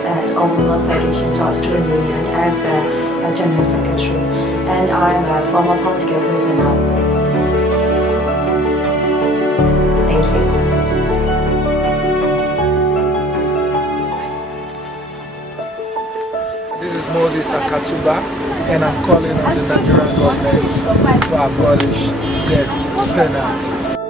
at Omama Federation Austrian Union as a General Secretary, and I'm a former political prisoner. Thank you. This is Moses Akatuba, and I'm calling on the Nigerian government to abolish death penalties.